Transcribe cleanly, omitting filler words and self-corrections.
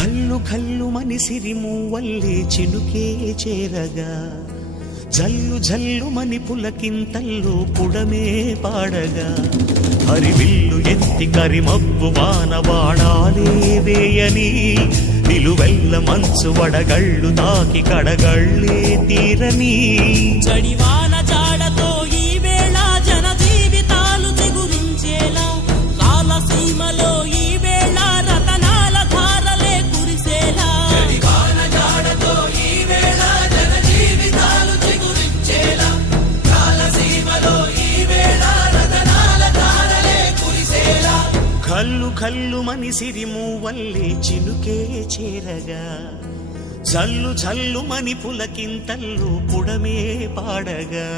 కల్లు కల్లు మని సిరిమూవల్లే చినుకే చేరగా జల్లు జల్లు మని పులకింతల్లో పుడమే పాడగా హరివిల్లు ఎత్తి కరిమబ్బు వానవాడాలే వేయని నిలువెల్ల మంచు వడగళ్ళు తాకి కడగళ్ళే తీరని చడివాన జాడతో ఈ వేళ జన జీవితాలు చిగురించేలా రాలసీమలో ఈ వేళ రతనాల ధారలే కురిసేలా చడివాన జాడతో ఈ వేళ జన జీవితాలు చిగురించేలా రాలసీమలో ఈ వేళ రతనాల ధారలే కురిసేలా కల్లు కల్లు మని సిరిమూవల్లే చినుకే చేరగా జల్లు జల్లు మని పులకింతల్లు పుడమే పాడగా